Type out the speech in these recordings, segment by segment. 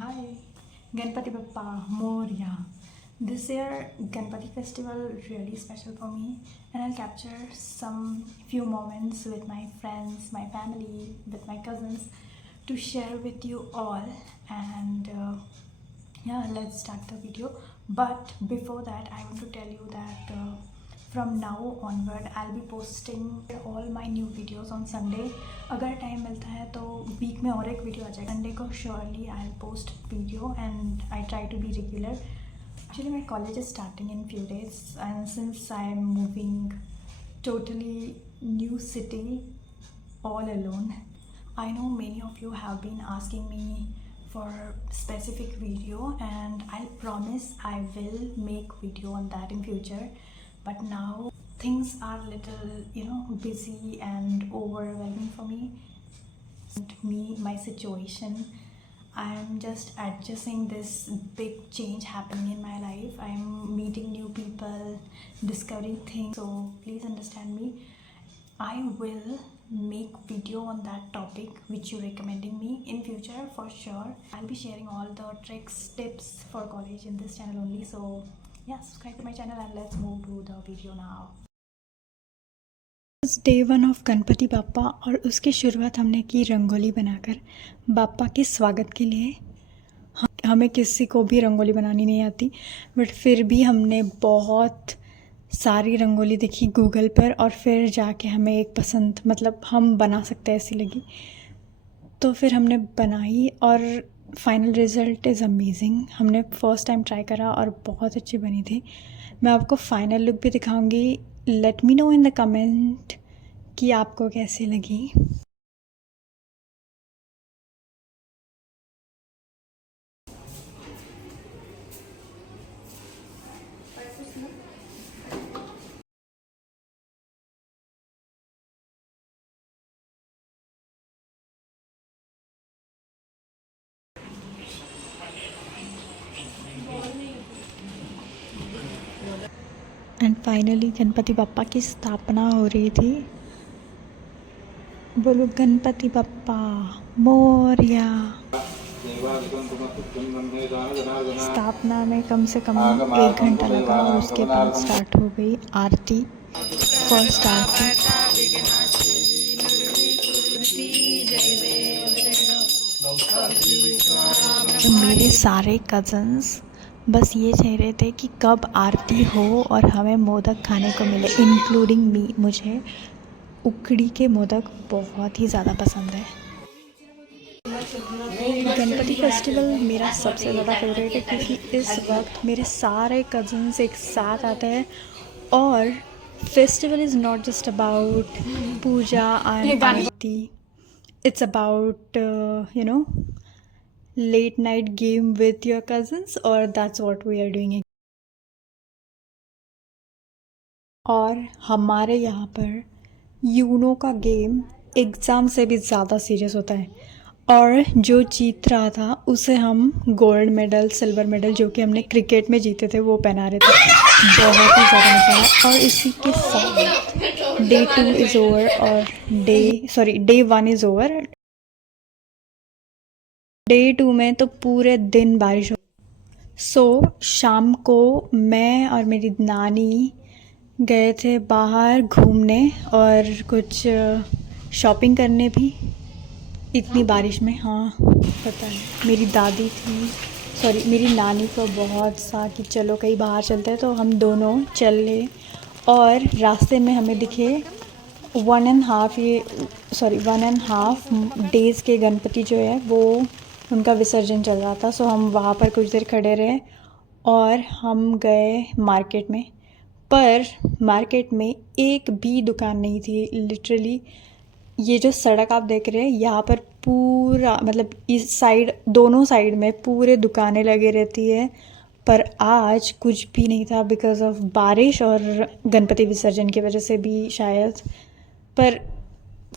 Hi, Ganpati Bappa Moria. This year, Ganpati festival really special for me, and I'll capture some few moments with my friends, my family, with my cousins to share with you all. And yeah, let's start the video. But before that, I want to tell you that from now onward I'll be posting all my new videos on Sunday. अगर time मिलता है तो week में और एक video आ जाएगा Sunday को. Surely I will post video and I try to be regular. Actually, my college is starting in few days, and since I am moving totally new city all alone, I know many of you have been asking me for specific video, and I promise I will make video on that in future. But now things are little busy and overwhelming for me. My situation, I'm just adjusting this big change happening in my life. I'm meeting new people, discovering things, so please understand me. I will make video on that topic which you're recommending me in future for sure. I'll be sharing all the tricks, tips for college in this channel only. So yeah, subscribe to my channel and let's move to the video now. Day 1 of Ganpati Bappa, और उसकी शुरुआत हमने की रंगोली बनाकर बाप्पा के स्वागत के लिए. हमें किसी को भी रंगोली बनानी नहीं आती, बट फिर भी हमने बहुत सारी रंगोली देखी गूगल पर, और फिर जाके हमें एक पसंद, मतलब हम बना सकते हैं ऐसी लगी, तो फिर हमने बनाई और फाइनल रिज़ल्ट इज़ अमेजिंग. हमने फ़र्स्ट टाइम ट्राई करा और बहुत अच्छी बनी थी. मैं आपको फाइनल लुक भी दिखाऊंगी. Let me know in the comment कि आपको कैसी लगी. एंड फाइनली गणपति बप्पा की स्थापना हो रही थी. बोलो गणपति बप्पा मोरया. स्थापना में कम से कम 1 घंटा लगा और उसके बाद स्टार्ट हो गई आरती. फर्स्ट आरती. मेरे सारे कज़न्स बस ये चाह रहे थे कि कब आरती हो और हमें मोदक खाने को मिले, इंक्लूडिंग मी. मुझे उकड़ी के मोदक बहुत ही ज़्यादा पसंद है. गणपति फेस्टिवल मेरा सबसे ज़्यादा फेवरेट है क्योंकि इस वक्त मेरे सारे कज़न्स एक साथ आते हैं. और festival is not just about puja and aarti. It's about late night game with your cousins, or that's what we are doing. और हमारे यहाँ पर यूनो का गेम एग्ज़ाम से भी ज़्यादा सीरियस होता है, और जो जीत रहा था उसे हम गोल्ड मेडल, सिल्वर मेडल जो कि हमने क्रिकेट में जीते थे वो पहना रहे थे. बहुत ही ज़्यादा मज़ा आया. और इसी के साथ डे 2 इज़ ओवर और डे 1 इज़ ओवर. डे 2 में तो पूरे दिन बारिश हो. सो शाम को मैं और मेरी नानी गए थे बाहर घूमने और कुछ शॉपिंग करने भी, इतनी बारिश में. हाँ पता है, मेरी दादी थी, मेरी नानी को बहुत सा कि चलो कहीं बाहर चलते हैं, तो हम दोनों चले. और रास्ते में हमें दिखे 1.5 डेज़ के गणपति जो है वो उनका विसर्जन चल रहा था. सो हम वहाँ पर कुछ देर खड़े रहे और हम गए मार्केट में. पर मार्केट में एक भी दुकान नहीं थी. लिटरली ये जो सड़क आप देख रहे हैं यहाँ पर पूरा, मतलब इस साइड, दोनों साइड में पूरे दुकानें लगे रहती है, पर आज कुछ भी नहीं था बिकॉज़ ऑफ बारिश और गणपति विसर्जन की वजह से भी शायद, पर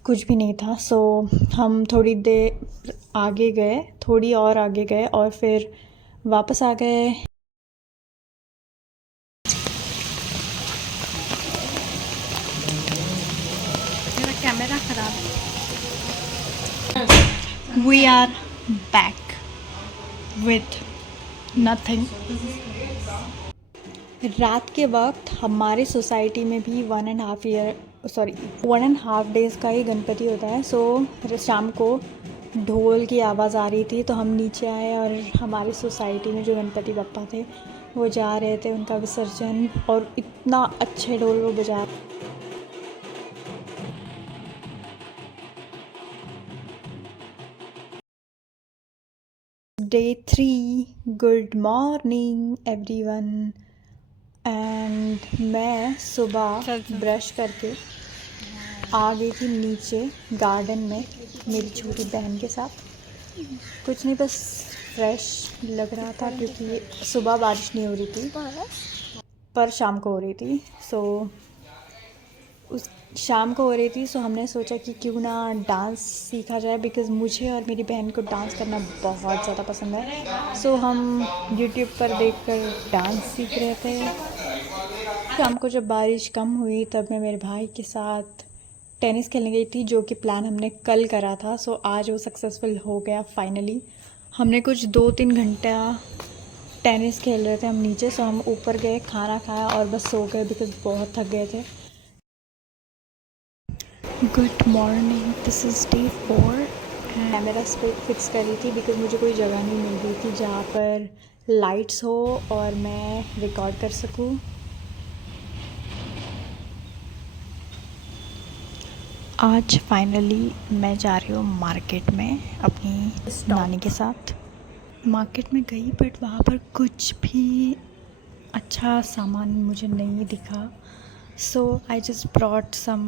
कुछ भी नहीं था. सो हम थोड़ी देर आगे गए, थोड़ी और आगे गए और फिर वापस आ गए. मेरा कैमरा खराब है. We are back. with nothing. रात के वक्त हमारे सोसाइटी में भी 1.5 डेज़ का ही गणपति होता है. सो शाम को ढोल की आवाज़ आ रही थी तो हम नीचे आए और हमारी सोसाइटी में जो गणपति बप्पा थे वो जा रहे थे उनका विसर्जन, और इतना अच्छे ढोल वो बजा. Day 3, good morning everyone. And मैं सुबह ब्रश करके आ गई थी नीचे गार्डन में मेरी छोटी बहन के साथ. कुछ नहीं, बस फ्रेश लग रहा था क्योंकि सुबह बारिश नहीं हो रही थी पर शाम को हो रही थी. शाम को हो रही थी सो हमने सोचा कि क्यों ना डांस सीखा जाए, बिकॉज़ मुझे और मेरी बहन को डांस करना बहुत ज़्यादा पसंद है. सो हम यूट्यूब पर देखकर डांस सीख रहे थे. शाम को जब बारिश कम हुई तब मैं मेरे भाई के साथ टेनिस खेलने गई थी, जो कि प्लान हमने कल करा था. सो आज वो सक्सेसफुल हो गया फाइनली. हमने कुछ 2-3 घंटा टेनिस खेल रहे थे हम नीचे. सो हम ऊपर गए, खाना खाया और बस सो गए बिकॉज़ बहुत थक गए थे. Good morning, this is day 4. Camera fix कर रही थी बिकॉज़ मुझे कोई जगह नहीं मिल रही थी जहाँ पर लाइट्स हो और मैं रिकॉर्ड कर सकूँ. आज फाइनली मैं जा रही हूँ मार्केट में अपनी नानी के साथ. मार्केट में गई बट वहाँ पर कुछ भी अच्छा सामान मुझे नहीं दिखा. So I just brought some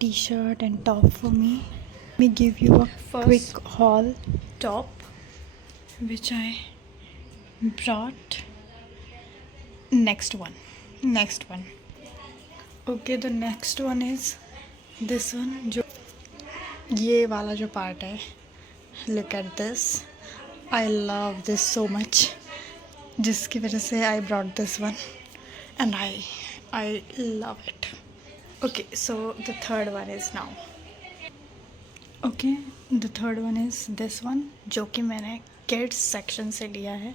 t-shirt and top for me. Let me give you a quick haul. Top which I brought. Next one. Okay, the next one is this one. जो ये वाला जो part है. Look at this. I love this so much. जिसकी वजह से I brought this one and I love it. Okay, so the third one is now. Okay, the third one is this one, जो कि मैंने kids section से लिया है.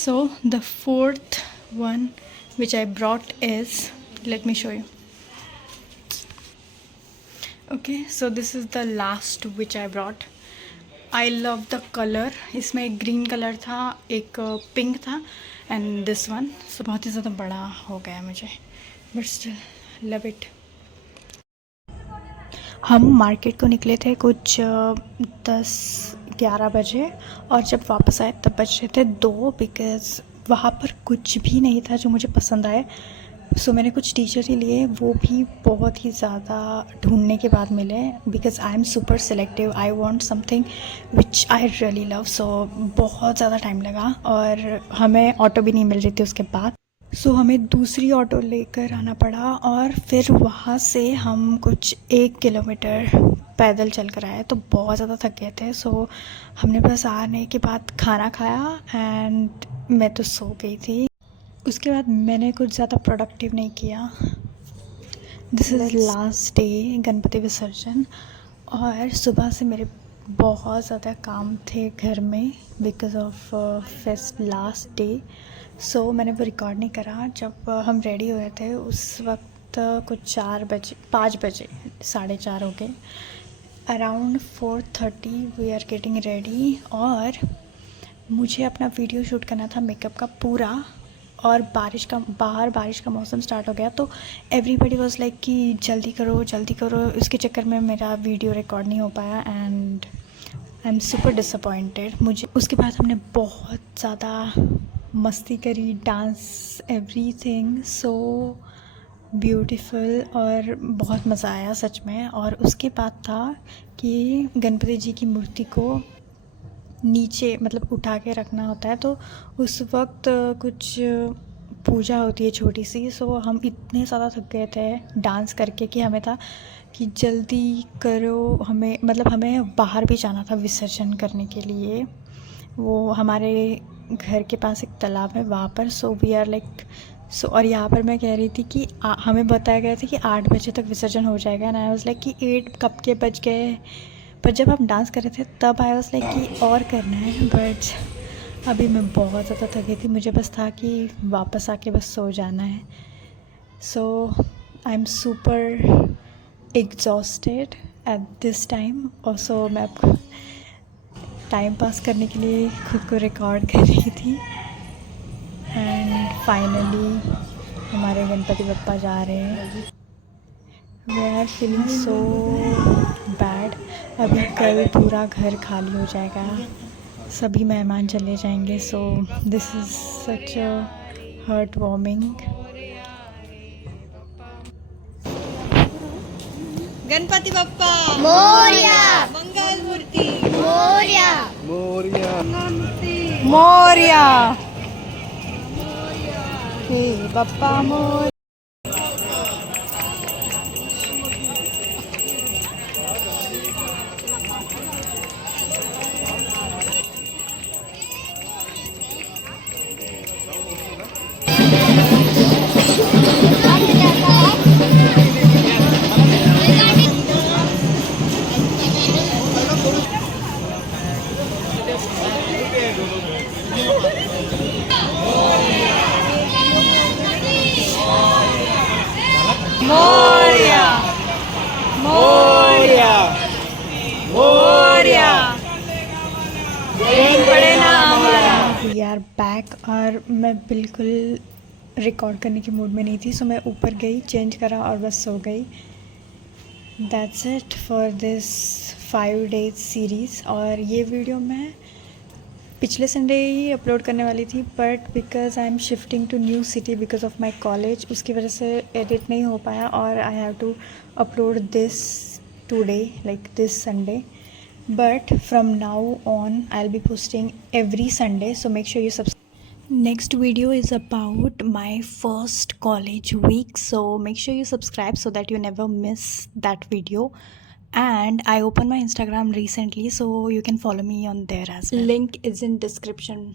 So the fourth one which I brought is, let me show you. Okay, so this is the last which I brought. I love the color. इसमें एक green color था, एक pink था and this one. So बहुत ही ज़्यादा बड़ा हो गया मुझे, but still love it. हम मार्केट को निकले थे कुछ 10-11 बजे और जब वापस आए तब बज रहे थे 2, बिकॉज़ वहाँ पर कुछ भी नहीं था जो मुझे पसंद आए. सो मैंने कुछ टी शर्ट ही लिए, वो भी बहुत ही ज़्यादा ढूंढने के बाद मिले because I am super selective. I want something which I really love. So बहुत ज़्यादा टाइम लगा और हमें ऑटो भी नहीं मिल रही थी उसके बाद. सो हमें दूसरी ऑटो लेकर आना पड़ा और फिर वहाँ से हम कुछ 1 किलोमीटर पैदल चल कर आए. तो बहुत ज़्यादा थक गए थे. सो हमने बस आने के बाद खाना खाया एंड मैं तो सो गई थी. उसके बाद मैंने कुछ ज़्यादा प्रोडक्टिव नहीं किया. This is last day Ganpati विसर्जन और सुबह से मेरे बहुत ज़्यादा काम थे घर में because of fest last day. So मैंने वो रिकॉर्ड नहीं करा. जब हम रेडी हुए थे उस वक्त कुछ 5 बजे 4:30 हो गए. Around 4:30 we are getting ready और मुझे अपना वीडियो शूट करना था मेकअप का पूरा. और बाहर बारिश का मौसम स्टार्ट हो गया तो एवरीबडी वाज लाइक कि जल्दी करो. इसके चक्कर में मेरा वीडियो रिकॉर्ड नहीं हो पाया and I am super disappointed. मुझे उसके बाद हमने बहुत ज़्यादा मस्ती करी, डांस, एवरीथिंग सो ब्यूटीफुल और बहुत मज़ा आया सच में. और उसके बाद था कि गणपति जी की मूर्ति को नीचे मतलब उठा के रखना होता है तो उस वक्त कुछ पूजा होती है छोटी सी. सो हम इतने ज़्यादा थक गए थे डांस करके कि हमें था कि जल्दी करो, हमें बाहर भी जाना था विसर्जन करने के लिए. वो हमारे घर के पास एक तालाब है वहाँ पर. सो वी आर लाइक और यहाँ पर मैं कह रही थी कि हमें बताया गया था कि 8 बजे तक विसर्जन हो जाएगा एंड आई वाज लाइक कि 8 कब के बज गए. पर जब हम डांस कर रहे थे तब आई वाज लाइक कि और करना है. बट अभी मैं बहुत ज़्यादा थकी थी, मुझे बस था कि वापस आके बस सो जाना है. So I am super exhausted at this time. और सो मैं आपको टाइम पास करने के लिए खुद को रिकॉर्ड कर रही थी. एंड फाइनली हमारे गणपति बप्पा जा रहे हैं. We are feeling so bad. अभी कल पूरा घर खाली हो जाएगा, सभी मेहमान चले जाएंगे. So this is such a heartwarming. Ganpati Bappa Morya मंगल मूर्ति मोरया मोरया. हे बप्पा मोर. मोरया मोरया मोरया. पड़े ना हमारा. We are back. और मैं बिल्कुल रिकॉर्ड करने के मूड में नहीं थी, सो मैं ऊपर गई, चेंज करा और बस सो गई. That's it for this 5 days series. और ये वीडियो मैं पिछले संडे ही अपलोड करने वाली थी, but because I am shifting to new city because of my college, उसकी वजह से एडिट नहीं हो पाया. और I have to upload this today, like this Sunday. But from now on I'll be posting every Sunday, so make sure you subscribe. Next video is about my first college week, so make sure you subscribe so that you never miss that video. And I opened my Instagram recently, so you can follow me on there as well. Link is in description.